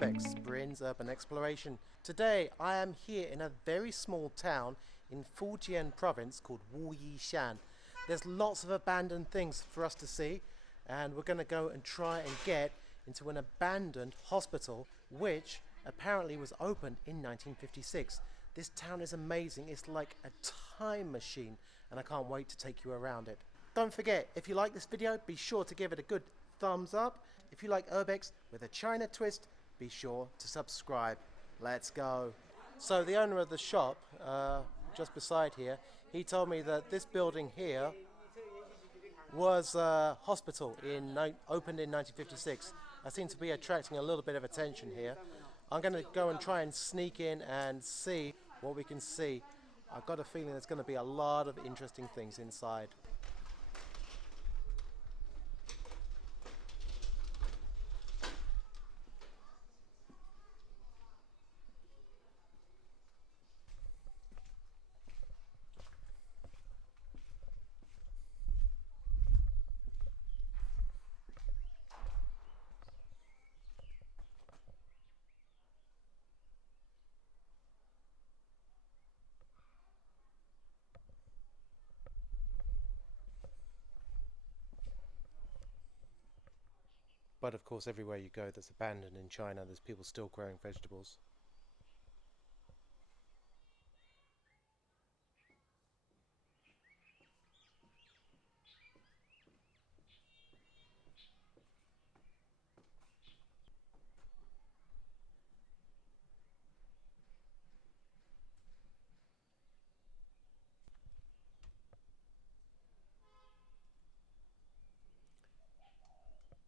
Burbex, Bryn's Urban Exploration. Today I am here in a very small town in Fujian province called Wuyishan. There's lots of abandoned things for us to see, and we're going to go and try and get into an abandoned hospital which apparently was opened in 1956. This town is amazing. It's like a time machine, and I can't wait to take you around it. Don't forget, if you like this video, be sure to give it a good thumbs up. If you like Urbex with a China twist, be sure to subscribe. Let's go. So the owner of the shop, just beside here, he told me that this building here was a hospital opened in 1956. I seem to be attracting a little bit of attention here. I'm going to go and try and sneak in and see what we can see. I've got a feeling there's going to be a lot of interesting things inside. But of course, everywhere you go that's abandoned in China, there's people still growing vegetables.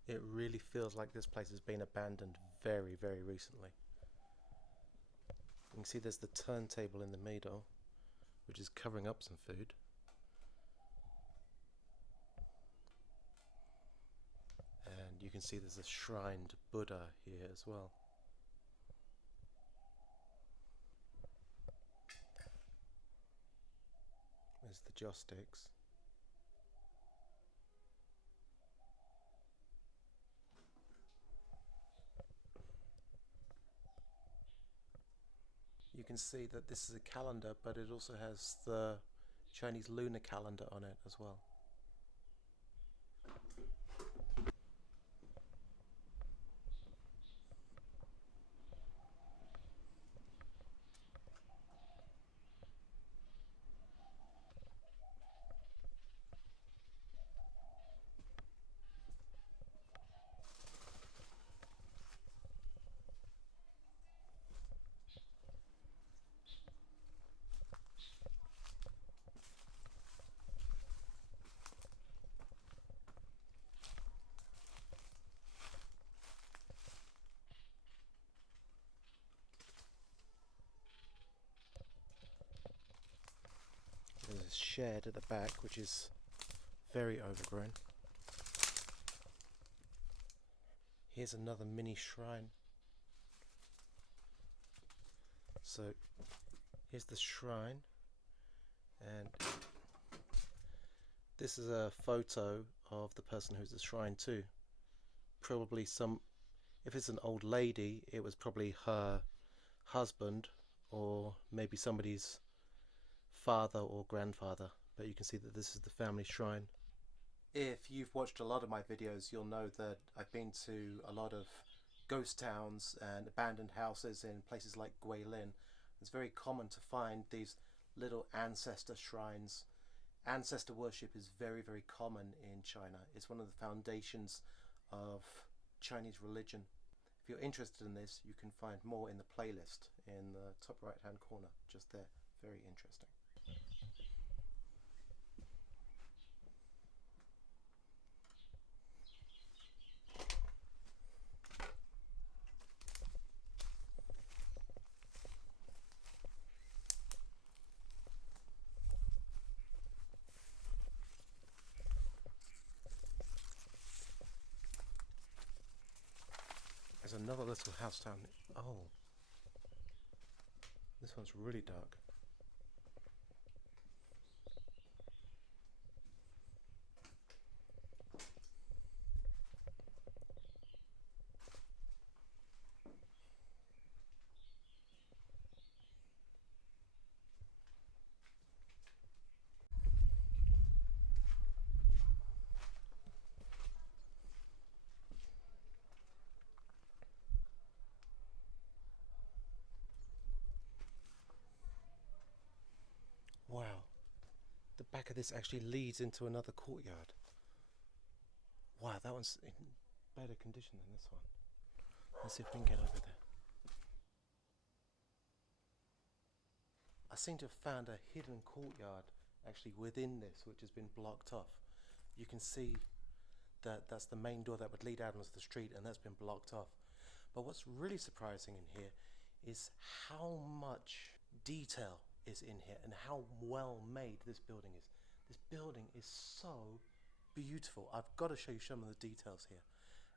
It really feels like this place has been abandoned very, very recently. You can see there's the turntable in the middle, which is covering up some food. And you can see there's a shrined Buddha here as well. There's the joss sticks. You can see that this is a calendar, but it also has the Chinese lunar calendar on it as well. There's a shed at the back which is very overgrown. Here's another mini shrine. So here's the shrine, and this is a photo of the person who's the shrine to. Probably if it's an old lady, it was probably her husband or maybe somebody's father or grandfather, but you can see that this is the family shrine. If you've watched a lot of my videos, you'll know that I've been to a lot of ghost towns and abandoned houses in places like Guilin. It's very common to find these little ancestor shrines. Ancestor worship is very, very common in China. It's one of the foundations of Chinese religion. If you're interested in this, you can find more in the playlist in the top right hand corner, just there. Very interesting. There's another little house down. Oh, this one's really dark. back of this actually leads into another courtyard. Wow, that one's in better condition than this one. Let's see if we can get over there. I seem to have found a hidden courtyard actually within this, which has been blocked off. You can see that that's the main door that would lead out onto the street, and that's been blocked off. But what's really surprising in here is how much detail is in here and how well made this building is. This building is so beautiful. I've got to show you some of the details here.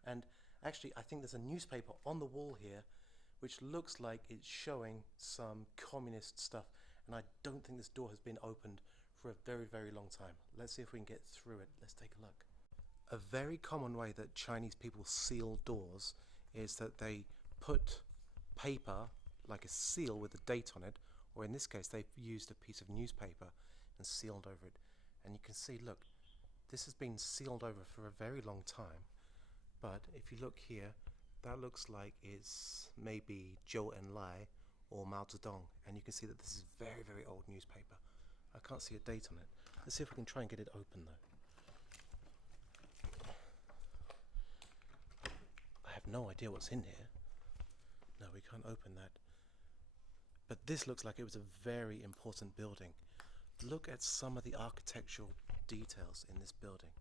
And actually, I think there's a newspaper on the wall here which looks like it's showing some communist stuff, and I don't think this door has been opened for a very, very long time. Let's see if we can get through it. Let's take a look. A very common way that Chinese people seal doors is that they put paper, like a seal with a date on it, or in this case they've used a piece of newspaper and sealed over it. And you can see, look, this has been sealed over for a very long time, but if you look here, that looks like it's maybe Zhou Enlai or Mao Zedong, and you can see that this is very, very old newspaper. I can't see a date on it. Let's see if we can try and get it open though. I have no idea what's in here. No, we can't open that. But this looks like it was a very important building. Look at some of the architectural details in this building.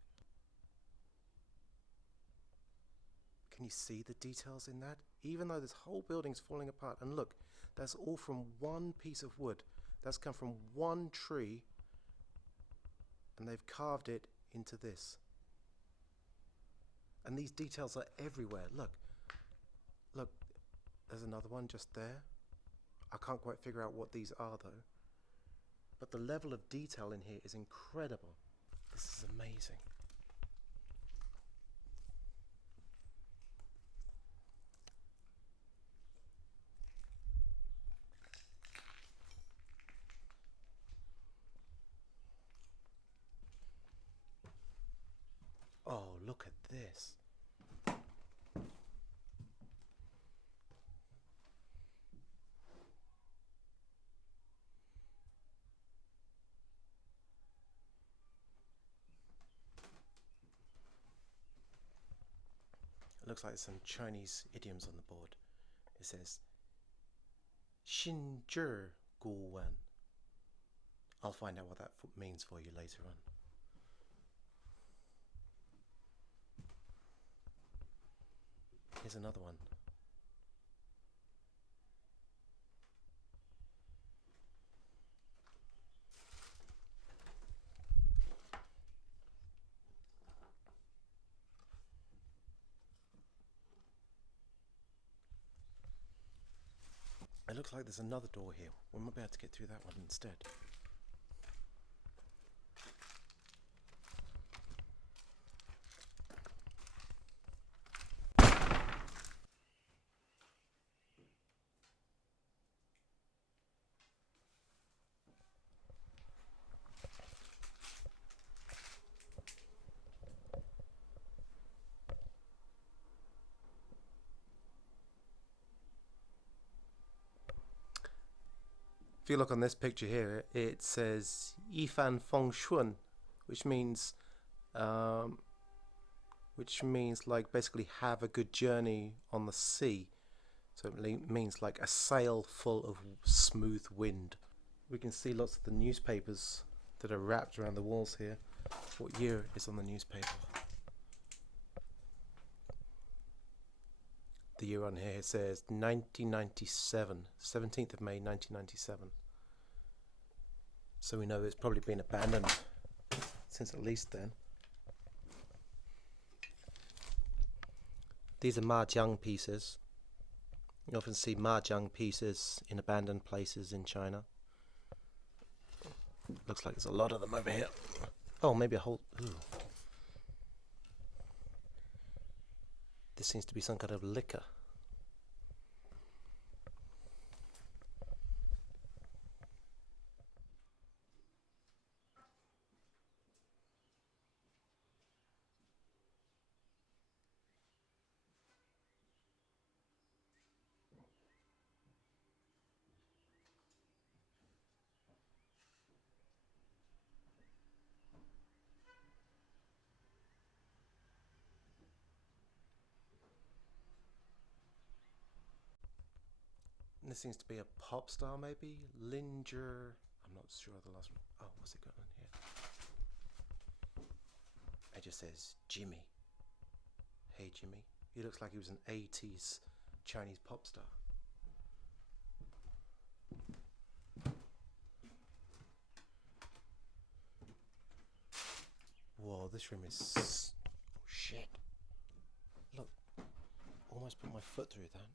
Can you see the details in that? Even though this whole building's falling apart, and look, that's all from one piece of wood. That's come from one tree, and they've carved it into this. And these details are everywhere. Look, look, there's another one just there. I can't quite figure out what these are though. But the level of detail in here is incredible. This is amazing. Oh, look at this. It looks like there's some Chinese idioms on the board. It says, 心智古文. I'll find out what that means for you later on. Here's another one. It looks like there's another door here. We might be able to get through that one instead. If you look on this picture here, it says Yifan Feng Shun, which means like basically have a good journey on the sea. So it means like a sail full of smooth wind. We can see lots of the newspapers that are wrapped around the walls here. What year is on the newspaper? The year on here says 1997, 17th of May 1997. So we know it's probably been abandoned since at least then. These are mahjong pieces. You often see mahjong pieces in abandoned places in China. Looks like there's a lot of them over here. Oh, maybe a whole... Ooh. This seems to be some kind of liquor. this seems to be a pop star, maybe? Linger. I'm not sure of the last one. Oh, what's it got on here? It just says Jimmy. Hey Jimmy. He looks like he was an 80s Chinese pop star. Whoa, this room is... Oh shit. Look. Almost put my foot through that.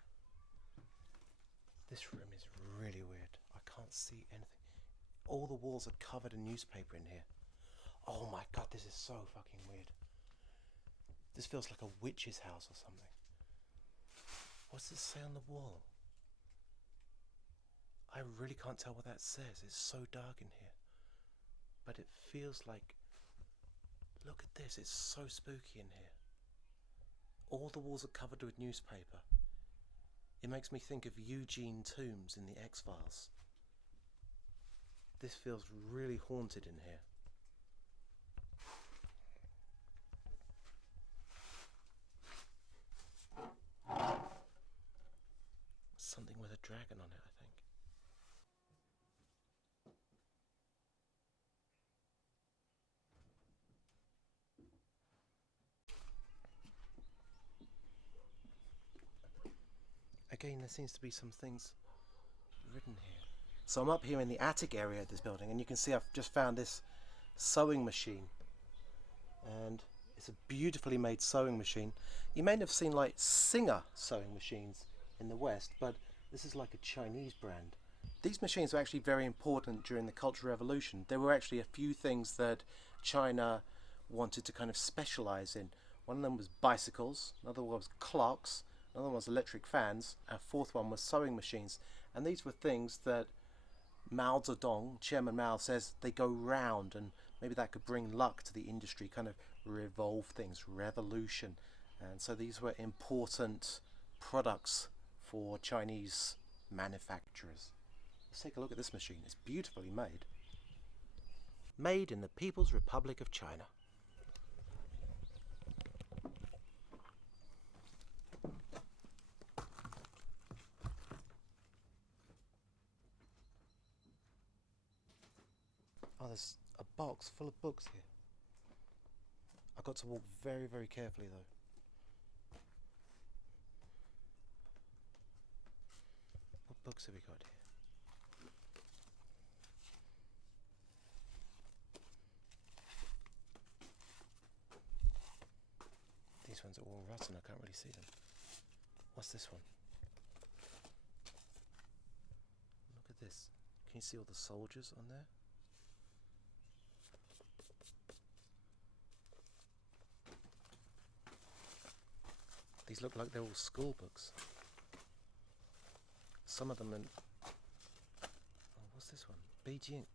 This room is really weird. I can't see anything. All the walls are covered in newspaper in here. Oh my god, this is so fucking weird. This feels like a witch's house or something. What's this say on the wall? I really can't tell what that says. It's so dark in here. But it feels like... Look at this, it's so spooky in here. All the walls are covered with newspaper. It makes me think of Eugene Toombs in the X-Files. This feels really haunted in here. Something with a dragon on it, I think. Again, there seems to be some things written here. So I'm up here in the attic area of this building, and you can see I've just found this sewing machine. And it's a beautifully made sewing machine. You may have seen like Singer sewing machines in the West, but this is like a Chinese brand. These machines were actually very important during the Cultural Revolution. There were actually a few things that China wanted to kind of specialize in. One of them was bicycles, another one was clocks, another one was electric fans, a fourth one was sewing machines. And these were things that Mao Zedong, Chairman Mao, says they go round, and maybe that could bring luck to the industry, kind of revolve things, revolution. And so these were important products for Chinese manufacturers. Let's take a look at this machine. It's beautifully made. Made in the People's Republic of China. Oh, there's a box full of books here. I've got to walk very, very carefully though. What books have we got here? These ones are all rotten, I can't really see them. What's this one? Look at this. Can you see all the soldiers on there? These look like they're all school books. Some of them are... Oh, what's this one? Beijing.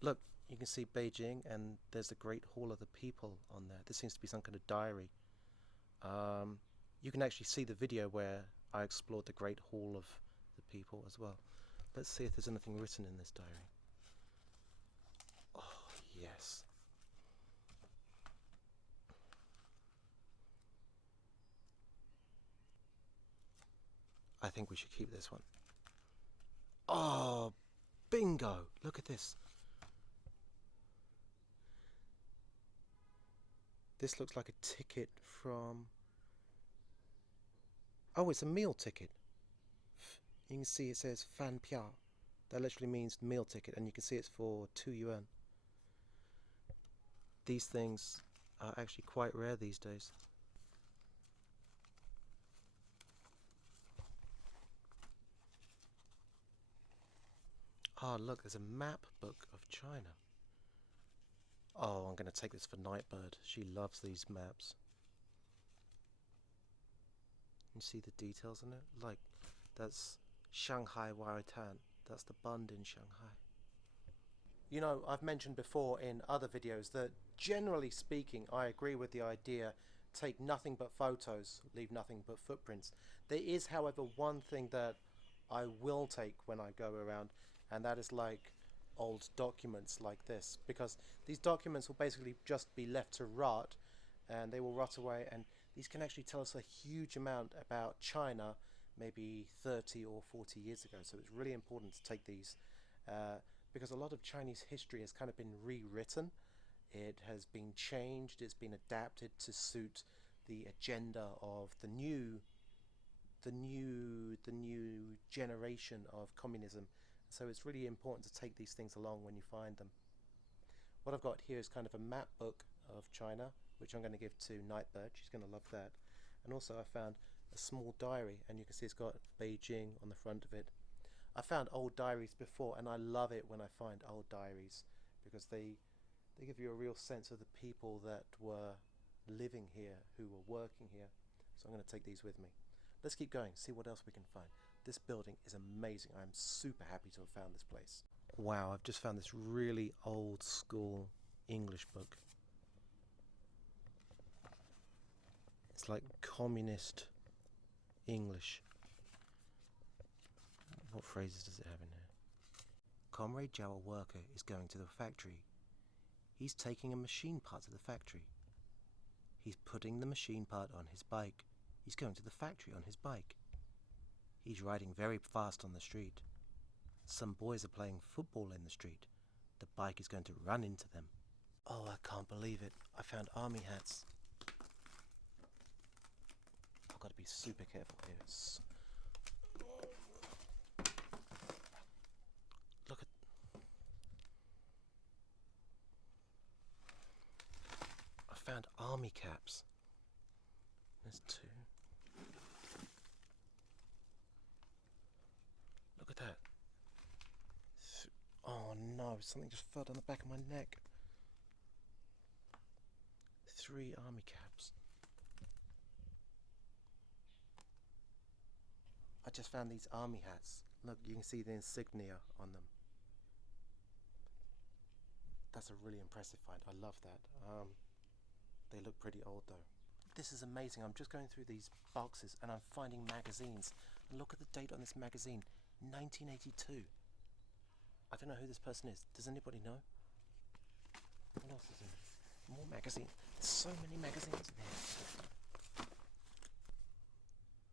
Look, you can see Beijing, and there's the Great Hall of the People on there. This seems to be some kind of diary. You can actually see the video where I explored the Great Hall of the People as well. Let's see if there's anything written in this diary. Oh, yes. I think we should keep this one. Oh, bingo! Look at this. This looks like a ticket from... Oh, it's a meal ticket. You can see it says Fan Pia. That literally means meal ticket, and you can see it's for 2 yuan. These things are actually quite rare these days. Ah, look, there's a map book of China. Oh, I'm going to take this for Nightbird. She loves these maps. You see the details in it? Like, that's Shanghai Waitan. That's the Bund in Shanghai. You know, I've mentioned before in other videos that generally speaking, I agree with the idea, take nothing but photos, leave nothing but footprints. There is, however, one thing that I will take when I go around, and that is like old documents like this, because these documents will basically just be left to rot, and they will rot away, and these can actually tell us a huge amount about China, maybe 30 or 40 years ago. So it's really important to take these because a lot of Chinese history has kind of been rewritten. It has been changed, it's been adapted to suit the agenda of the new generation of communism. So it's really important to take these things along when you find them. What I've got here is kind of a map book of China, which I'm going to give to Nightbird. She's going to love that. And also I found a small diary, and you can see it's got Beijing on the front of it. I found old diaries before, and I love it when I find old diaries because they give you a real sense of the people that were living here, who were working here. So I'm going to take these with me. Let's keep going, see what else we can find. This building is amazing. I'm super happy to have found this place. Wow, I've just found this really old school English book. It's like communist English. What phrases does it have in here? Comrade Zhao, a worker, is going to the factory. He's taking a machine part to the factory. He's putting the machine part on his bike. He's going to the factory on his bike. He's riding very fast on the street. Some boys are playing football in the street. The bike is going to run into them. Oh, I can't believe it. I found army hats. I've got to be super careful here. Look at... I found army caps. There's two. Look at that. Oh no, something just fell down the back of my neck. 3 army caps. I just found these army hats. Look, you can see the insignia on them. That's a really impressive find. I love that. They look pretty old though. This is amazing. I'm just going through these boxes and I'm finding magazines. And look at the date on this magazine, 1982. I don't know who this person is. Does anybody know? What else is in here? More magazines. There's so many magazines in here.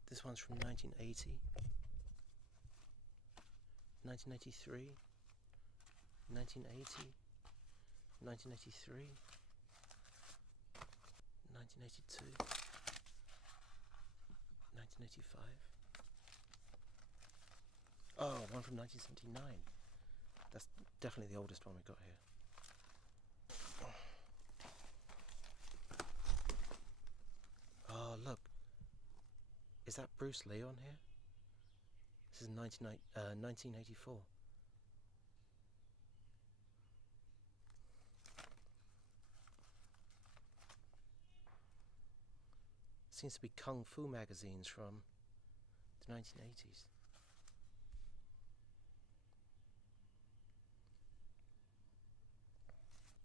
This one's from 1980, 1983, 1980, 1983, 1982, 1985. Oh, one from 1979. That's definitely the oldest one we got here. Oh, look. Is that Bruce Lee on here? This is 1984. Seems to be Kung Fu magazines from the 1980s.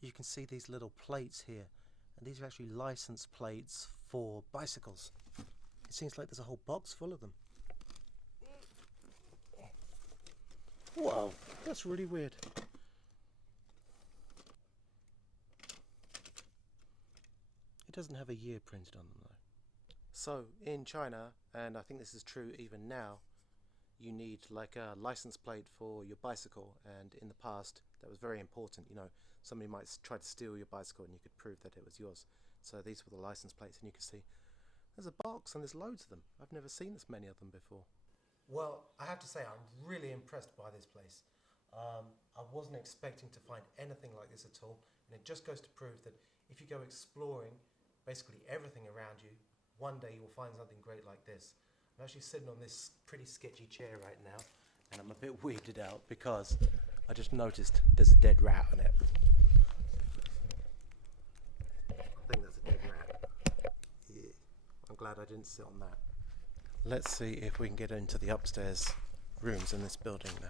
You can see these little plates here, and these are actually license plates for bicycles. It seems like there's a whole box full of them. Wow, that's really weird. It doesn't have a year printed on them though. So in China, and I think this is true even now, you need like a license plate for your bicycle, and in the past that was very important. You know, somebody might try to steal your bicycle and you could prove that it was yours. So these were the license plates, and you can see there's a box and there's loads of them. I've never seen this many of them before. Well, I have to say I'm really impressed by this place. I wasn't expecting to find anything like this at all, and it just goes to prove that if you go exploring basically everything around you, one day you will find something great like this. I'm actually sitting on this pretty sketchy chair right now, and I'm a bit weirded out because I just noticed there's a dead rat on it. I think that's a dead rat. Yeah. I'm glad I didn't sit on that. Let's see if we can get into the upstairs rooms in this building now.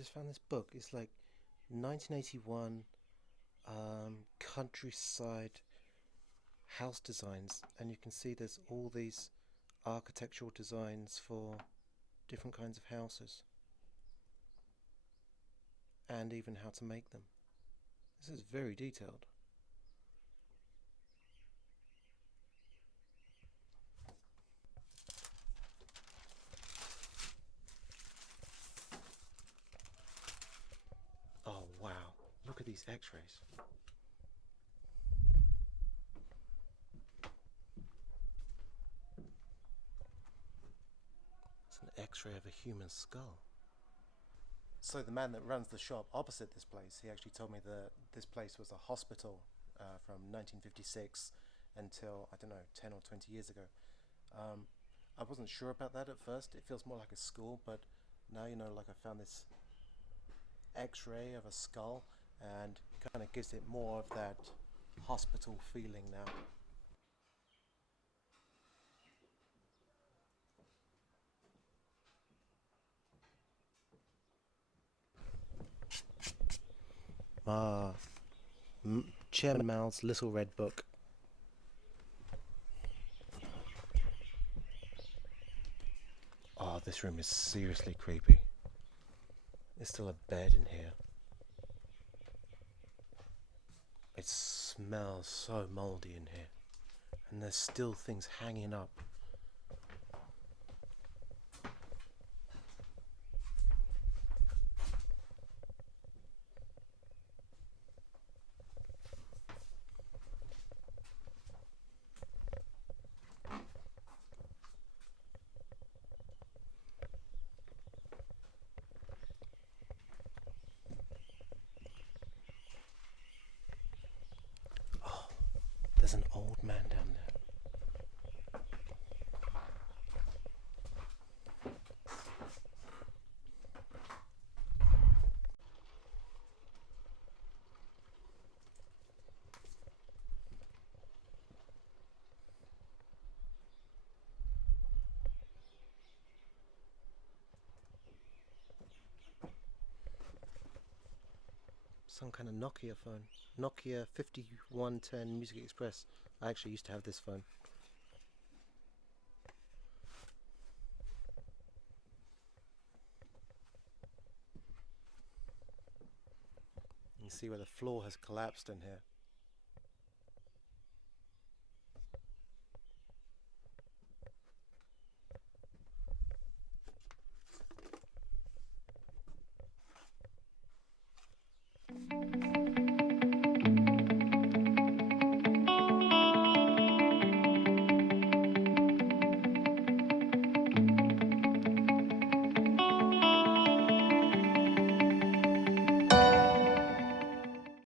just found this book. It's like 1981 countryside house designs, and you can see there's all these architectural designs for different kinds of houses and even how to make them. This is very detailed. Oh wow, look at these x-rays. It's an x-ray of a human skull. So the man that runs the shop opposite this place, he actually told me that this place was a hospital from 1956 until, I don't know, 10 or 20 years ago. I wasn't sure about that at first. It feels more like a school, but now, you know, like I found this x-ray of a skull, and it kind of gives it more of that hospital feeling now. Ah, Chairman Mao's Little Red Book. Oh, this room is seriously creepy. There's still a bed in here. It smells so moldy in here. And there's still things hanging up. Oh, there's an old man down there. Some kind of Nokia phone. Nokia 5110 Music Express. I actually used to have this phone. You can see where the floor has collapsed in here.